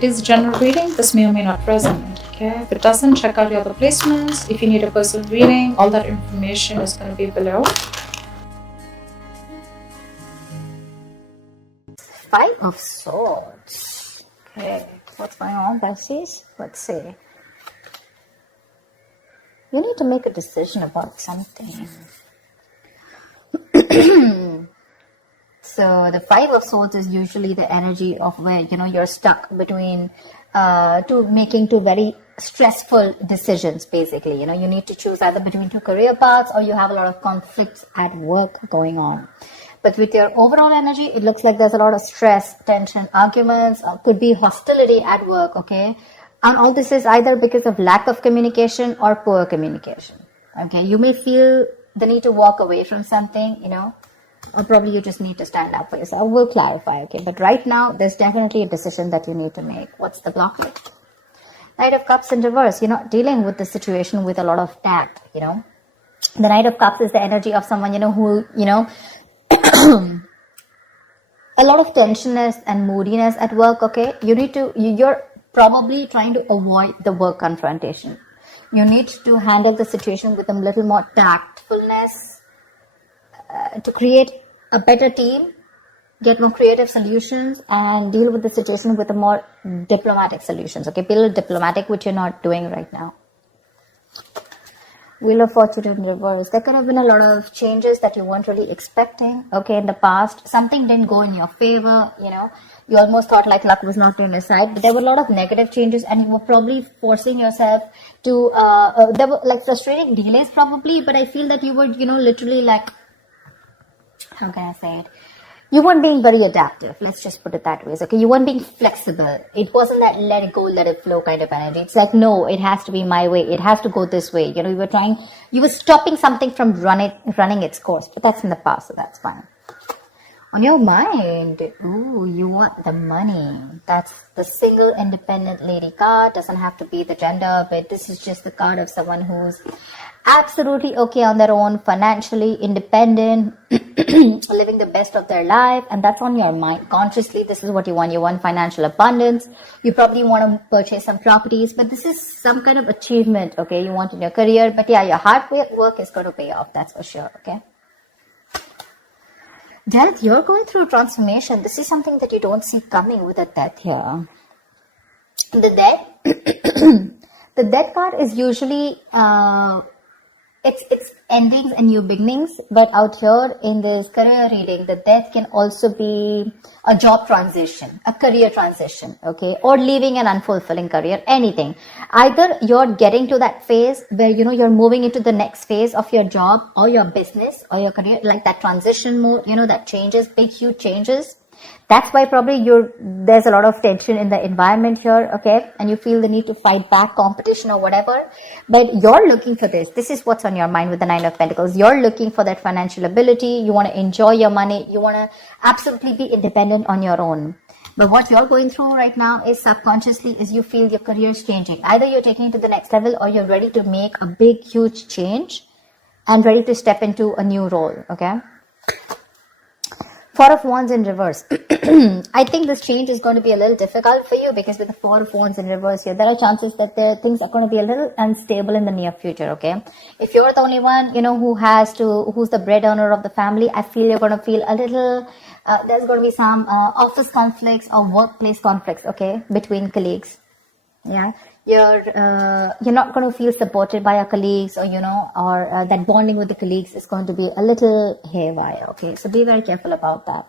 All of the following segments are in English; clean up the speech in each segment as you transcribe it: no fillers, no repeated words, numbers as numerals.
it is general reading, this may or may not resonate. Okay, if it doesn't, check out your other placements. If you need a personal reading, all that information is going to be below. Five of Swords. Okay, what's going on, Pisces? Let's see. You need to make a decision about something. So the Five of Swords is usually the energy of where, you're stuck between making two very stressful decisions, basically. You need to choose either between two career paths, or you have a lot of conflicts at work going on. But with your overall energy, it looks like there's a lot of stress, tension, arguments, or could be hostility at work, okay? And all this is either because of lack of communication or poor communication, okay? You may feel the need to walk away from something, or probably you just need to stand up for yourself. We'll clarify, okay? But right now, there's definitely a decision that you need to make. What's the blockage? Knight of Cups in reverse. You're not dealing with the situation with a lot of tact, The Knight of Cups is the energy of someone, who, a lot of tensionness and moodiness at work, okay? You're probably trying to avoid the work confrontation. You need to handle the situation with a little more tactfulness to create a better team, get more creative solutions, and deal with the situation with a more diplomatic solutions, okay? Be a little diplomatic, which you're not doing right now. Wheel of Fortune in reverse. There could have been a lot of changes that you weren't really expecting, okay, in the past. Something didn't go in your favor, You almost thought like luck was not on your side, but there were a lot of negative changes, and you were probably forcing yourself to, there were like frustrating delays probably, but I feel that you were, literally like, how can I say it? You weren't being very adaptive. Let's just put it that way. Okay, you weren't being flexible. It wasn't that let it go, let it flow kind of energy. It's like, no, it has to be my way. It has to go this way. You were stopping something from running its course, but that's in the past, so that's fine. On your mind, you want the money. That's the single independent lady card. Doesn't have to be the gender, but this is just the card of someone who's absolutely okay on their own, financially independent, living the best of their life, and that's on your mind. Consciously, this is what you want. You want financial abundance. You probably want to purchase some properties, but this is some kind of achievement, okay, you want in your career. But yeah, your hard work is going to pay off, that's for sure, okay? Death, you're going through transformation. This is something that you don't see coming with a death here. The death, the death card is usually, it's endings and new beginnings, but out here in this career reading, the death can also be a job transition, a career transition, okay, or leaving an unfulfilling career, anything. Either you're getting to that phase where, you're moving into the next phase of your job or your business or your career, like that transition mode, that changes, big, huge changes. That's why probably there's a lot of tension in the environment here, okay? And you feel the need to fight back competition or whatever. But you're looking for this. This is what's on your mind with the Nine of Pentacles. You're looking for that financial ability. You want to enjoy your money. You want to absolutely be independent on your own. But what you're going through right now is subconsciously is you feel your career is changing. Either you're taking it to the next level or you're ready to make a big, huge change and ready to step into a new role, okay? Four of Wands in reverse. I think this change is going to be a little difficult for you because with the Four of Wands in reverse here, there are chances that things are going to be a little unstable in the near future, okay? If you're the only one, who's the breadwinner of the family, I feel you're going to feel a little, there's going to be some office conflicts or workplace conflicts, okay, between colleagues. Yeah. You're not going to feel supported by your colleagues or that bonding with the colleagues is going to be a little haywire, okay? So be very careful about that.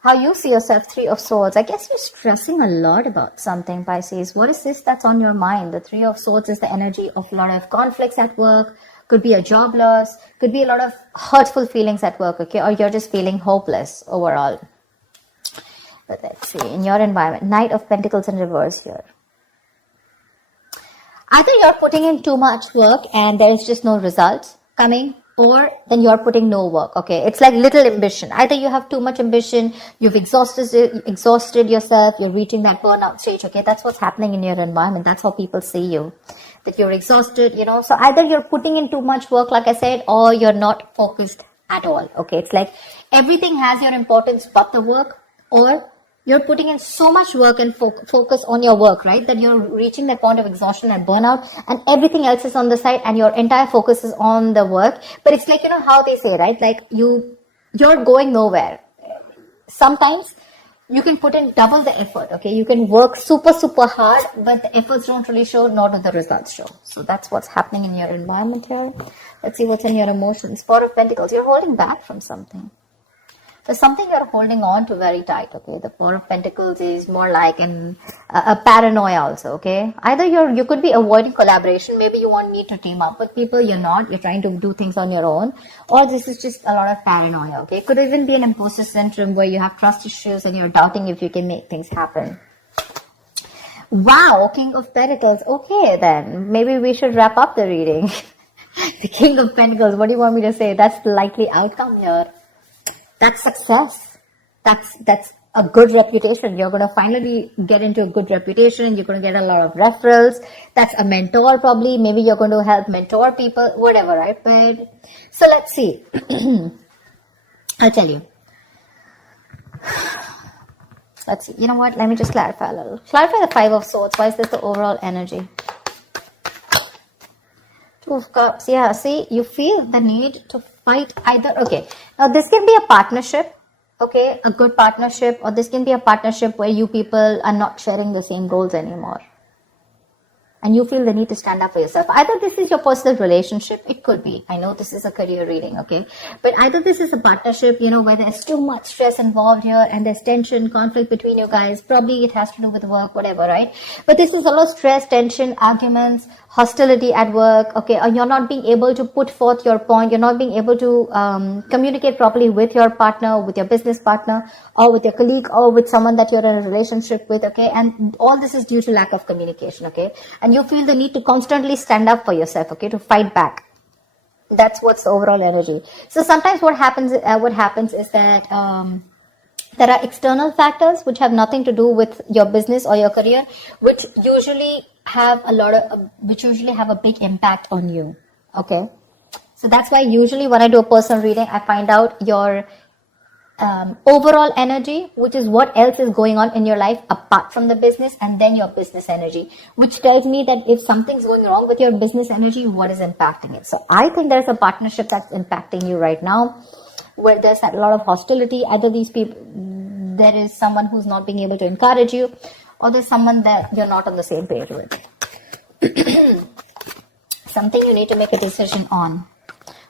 How you see yourself, Three of Swords. I guess you're stressing a lot about something, Pisces. What is this that's on your mind? The Three of Swords is the energy of a lot of conflicts at work. Could be a job loss. Could be a lot of hurtful feelings at work, okay? Or you're just feeling hopeless overall. But let's see, in your environment, Knight of Pentacles in reverse here. Either you're putting in too much work and there's just no results coming, or then you're putting no work, okay? It's like little ambition. Either you have too much ambition, you've exhausted yourself, you're reaching that burnout stage, okay? That's what's happening in your environment. That's how people see you, that you're exhausted, So either you're putting in too much work, like I said, or you're not focused at all, okay? It's like everything has your importance but the work, or You're putting in so much work and focus on your work, right? That you're reaching that point of exhaustion and burnout, and everything else is on the side, and your entire focus is on the work. But it's like, how they say, right? Like you're going nowhere. Sometimes you can put in double the effort, okay? You can work super, super hard, but the efforts don't really show, nor do the results show. So that's what's happening in your environment here. Let's see what's in your emotions. Four of Pentacles. You're holding back from something. There's something you're holding on to very tight, okay? The Four of Pentacles is more like a paranoia also, okay? Either you could be avoiding collaboration. Maybe you won't need to team up with people. You're not. You're trying to do things on your own. Or this is just a lot of paranoia, okay? It could even be an imposter syndrome where you have trust issues and you're doubting if you can make things happen. Wow, King of Pentacles. Okay, then. Maybe we should wrap up the reading. The King of Pentacles. What do you want me to say? That's the likely outcome here. That's success. That's a good reputation. You're going to finally get into a good reputation. You're going to get a lot of referrals. That's a mentor probably. Maybe you're going to help mentor people, whatever, right? But so let's see. I'll tell you. Let's see. You know what? Let me just clarify a little. Clarify the Five of Swords. Why is this the overall energy? Two of Cups. Yeah, see, you feel the need to fight either. Okay, now this can be a partnership, okay, a good partnership, or this can be a partnership where you people are not sharing the same goals anymore. And you feel the need to stand up for yourself. Either this is your personal relationship, it could be. I know this is a career reading, okay? But either this is a partnership, where there's too much stress involved here and there's tension, conflict between you guys. Probably it has to do with work, whatever, right? But this is a lot of stress, tension, arguments, hostility at work, okay? Or you're not being able to put forth your point. You're not being able to communicate properly with your partner, with your business partner, or with your colleague, or with someone that you're in a relationship with, okay? And all this is due to lack of communication, okay? And you feel the need to constantly stand up for yourself, okay? To fight back. That's what's the overall energy. So sometimes what happens is that there are external factors which have nothing to do with your business or your career, which usually have a big impact on you, okay? So that's why usually when I do a personal reading, I find out your overall energy, which is what else is going on in your life apart from the business, and then your business energy, which tells me that if something's going wrong with your business energy, what is impacting it. So I think there's a partnership that's impacting you right now, where there's a lot of hostility. Either these people, there is someone who's not being able to encourage you, or there's someone that you're not on the same page with. Something you need to make a decision on.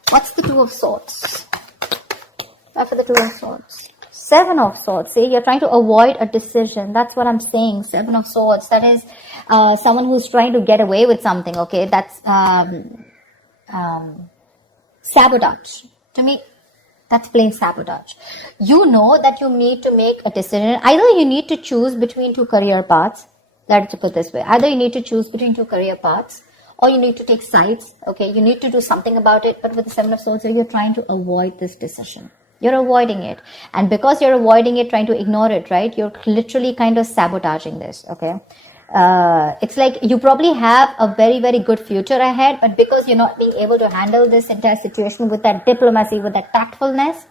What's the Two of Swords? For the Two of Swords. Seven of Swords. See, you're trying to avoid a decision. That's what I'm saying. Seven of Swords. That is someone who's trying to get away with something, okay? That's sabotage. To me, that's plain sabotage. You know that you need to make a decision. Either you need to choose between two career paths. Let's put it this way. Either you need to choose between two career paths, or you need to take sides, okay? You need to do something about it. But with the Seven of Swords, you're trying to avoid this decision. You're avoiding it. And because you're avoiding it, trying to ignore it, right? You're literally kind of sabotaging this, okay? It's like you probably have a very, very good future ahead, but because you're not being able to handle this entire situation with that diplomacy, with that tactfulness,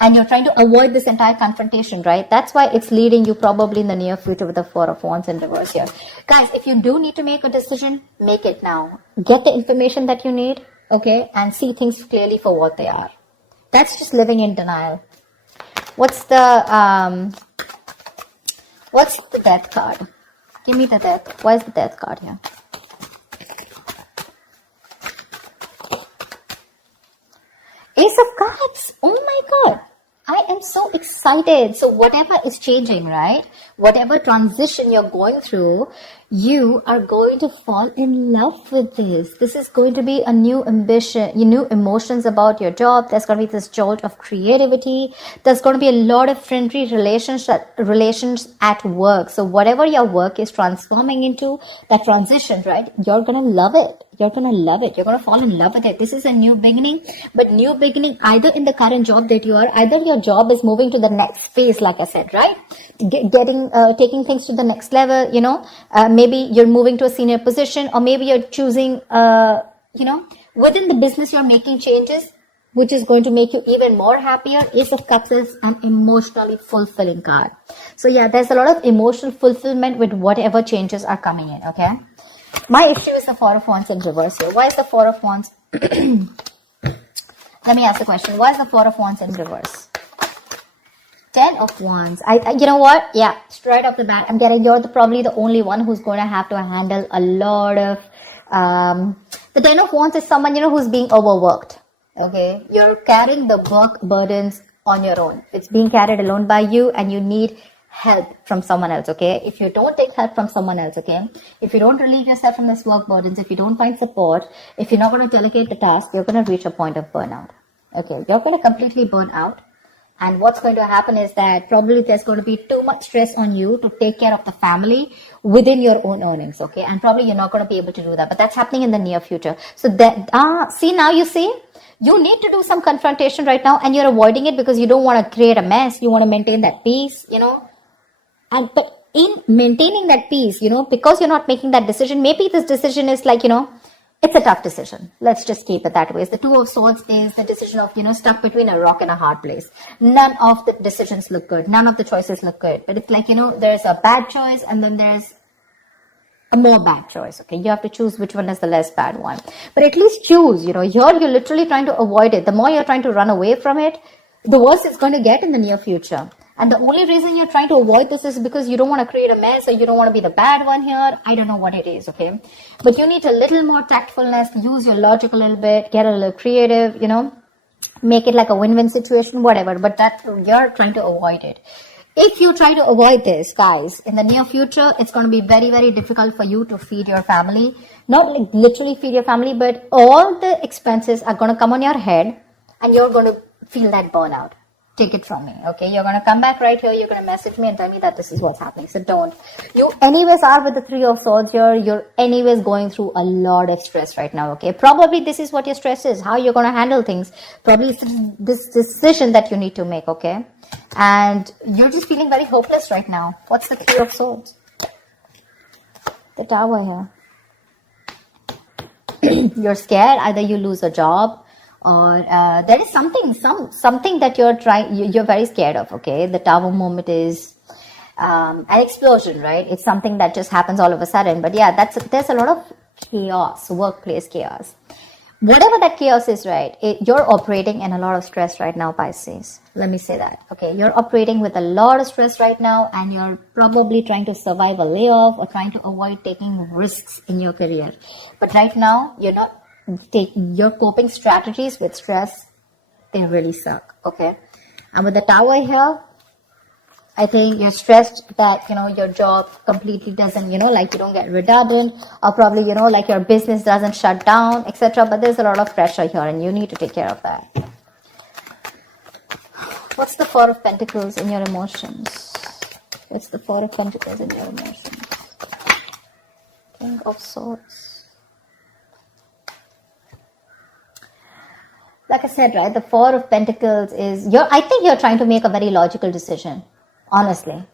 and you're trying to avoid this entire confrontation, right? That's why it's leading you probably in the near future with the Four of Wands in reverse here. Guys, if you do need to make a decision, make it now. Get the information that you need, okay? And see things clearly for what they are. That's just living in denial. What's the Death card? Give me the Death. Why is the Death card here? Ace of Cups. Oh my God. I am so excited. So whatever is changing, right? Whatever transition you're going through, you are going to fall in love with this. This is going to be a new ambition, new emotions about your job. There's going to be this jolt of creativity. There's going to be a lot of friendly relations at work. So whatever your work is transforming into, that transition, right? You're going to love it. You're going to love it. You're going to fall in love with it. This is a new beginning, but new beginning either in the current job that you are, either your job is moving to the next phase, like I said, right? Taking things to the next level, maybe you're moving to a senior position, or maybe you're choosing, within the business, you're making changes. which is going to make you even more happier. Ace of Cups is an emotionally fulfilling card. So yeah, there's a lot of emotional fulfillment with whatever changes are coming in, okay? My issue is the Four of Wands in reverse here. Why is the Four of Wands? Let me ask the question. Why is the Four of Wands in reverse? Ten of Wands. You know what? Yeah, straight off the bat, I'm getting you're probably the only one who's going to have to handle a lot of... the Ten of Wands is someone, who's being overworked. Okay? You're carrying the work burdens on your own. It's being carried alone by you and you need help from someone else, okay? If you don't take help from someone else, okay? If you don't relieve yourself from this work burdens, if you don't find support, if you're not going to delegate the task, you're going to reach a point of burnout. Okay? You're going to completely burn out. And what's going to happen is that probably there's going to be too much stress on you to take care of the family within your own earnings, okay? And probably you're not going to be able to do that. But that's happening in the near future. So that, see, now you see, you need to do some confrontation right now and you're avoiding it because you don't want to create a mess. You want to maintain that peace, but in maintaining that peace, because you're not making that decision, maybe this decision is like, it's a tough decision. Let's just keep it that way. The Two of Swords is the decision of, stuck between a rock and a hard place. None of the decisions look good. None of the choices look good. But it's like, there's a bad choice and then there's a more bad choice. Okay, you have to choose which one is the less bad one. But at least choose, here you're literally trying to avoid it. The more you're trying to run away from it, the worse it's going to get in the near future. And the only reason you're trying to avoid this is because you don't want to create a mess or you don't want to be the bad one here. I don't know what it is, okay? But you need a little more tactfulness, use your logic a little bit, get a little creative, make it like a win-win situation, whatever. But that you're trying to avoid it. If you try to avoid this, guys, in the near future, it's going to be very, very difficult for you to feed your family. Not like literally feed your family, but all the expenses are going to come on your head and you're going to feel that burnout. Take it from me, okay? You're going to come back right here. You're going to message me and tell me that this is what's happening. So don't. You anyways are with the Three of Swords here. You're anyways going through a lot of stress right now, okay? Probably this is what your stress is, how you're going to handle things. Probably it's this decision that you need to make, okay? And you're just feeling very hopeless right now. What's the King of Swords? The Tower here. You're scared. Either you lose a job or there is something that you're very scared of, okay? The Tower moment is an explosion, right? It's something that just happens all of a sudden. But yeah, there's a lot of chaos, workplace chaos. Whatever that chaos is, right? You're operating in a lot of stress right now, Pisces. Let me say that, okay? You're operating with a lot of stress right now and you're probably trying to survive a layoff or trying to avoid taking risks in your career. But right now, you're not your coping strategies with stress, they really suck, okay? And with the Tower here, I think you're stressed that, your job completely doesn't, like you don't get redundant or probably, like your business doesn't shut down, etc. But there's a lot of pressure here and you need to take care of that. What's the Four of Pentacles in your emotions? What's the Four of Pentacles in your emotions? King of Swords. Like I said, right, the Four of Pentacles is, I think you're trying to make a very logical decision, honestly.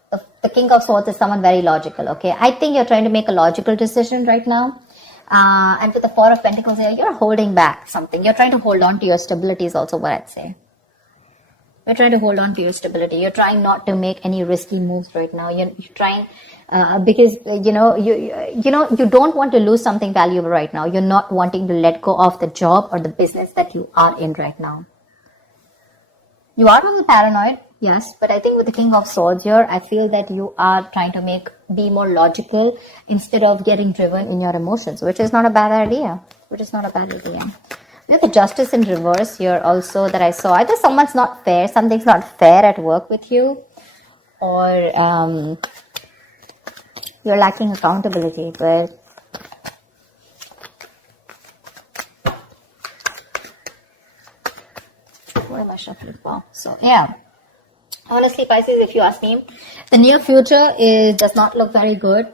The King of Swords is someone very logical, okay? I think you're trying to make a logical decision right now. And with the Four of Pentacles here, you're holding back something. You're trying to hold on to your stability is also what I'd say. You're trying to hold on to your stability. You're trying not to make any risky moves right now. You're trying... because you don't want to lose something valuable right now. You're not wanting to let go of the job or the business that you are in right now. You are on the paranoid, yes, but I think with the King of Swords here, I feel that you are trying to be more logical instead of getting driven in your emotions, which is not a bad idea. We have the Justice in reverse here also that I saw. Either something's not fair at work with you, or you're lacking accountability, but why am I shuffling? Wow. So yeah, honestly, Pisces, if you ask me, the near future does not look very good.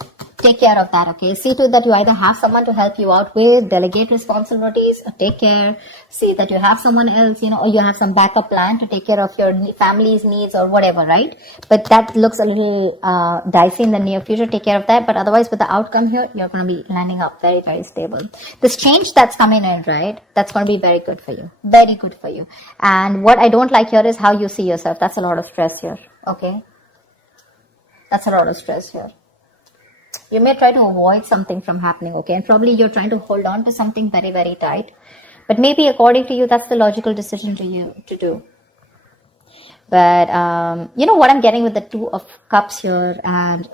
take care of that, okay? See to that you either have someone to help you out with, delegate responsibilities, or take care. See that you have someone else, or you have some backup plan to take care of your family's needs or whatever, right? But that looks a little dicey in the near future. Take care of that. But otherwise, with the outcome here, you're going to be landing up very, very stable. This change that's coming in, right? That's going to be very good for you. Very good for you. And what I don't like here is how you see yourself. That's a lot of stress here, okay? That's a lot of stress here. You may try to avoid something from happening, okay? And probably you're trying to hold on to something very, very tight. But maybe according to you, that's the logical decision to do. But, what I'm getting with the 2 of Cups here and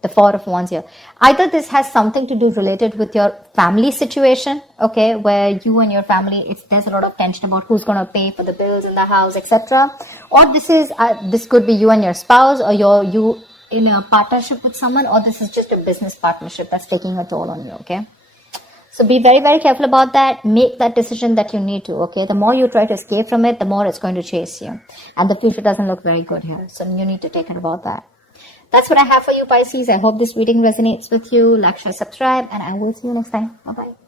the 4 of Wands here. Either this has something to do related with your family situation, okay, where you and your family, there's a lot of tension about who's going to pay for the bills in the house, etc. Or this could be you and your spouse, or you in a partnership with someone, or this is just a business partnership that's taking a toll on you, okay? So be very, very careful about that. Make that decision that you need to, okay? The more you try to escape from it, the more it's going to chase you. And the future doesn't look very good here. So you need to take care about that. That's what I have for you, Pisces. I hope this reading resonates with you. Like, share, subscribe, and I will see you next time. Bye-bye.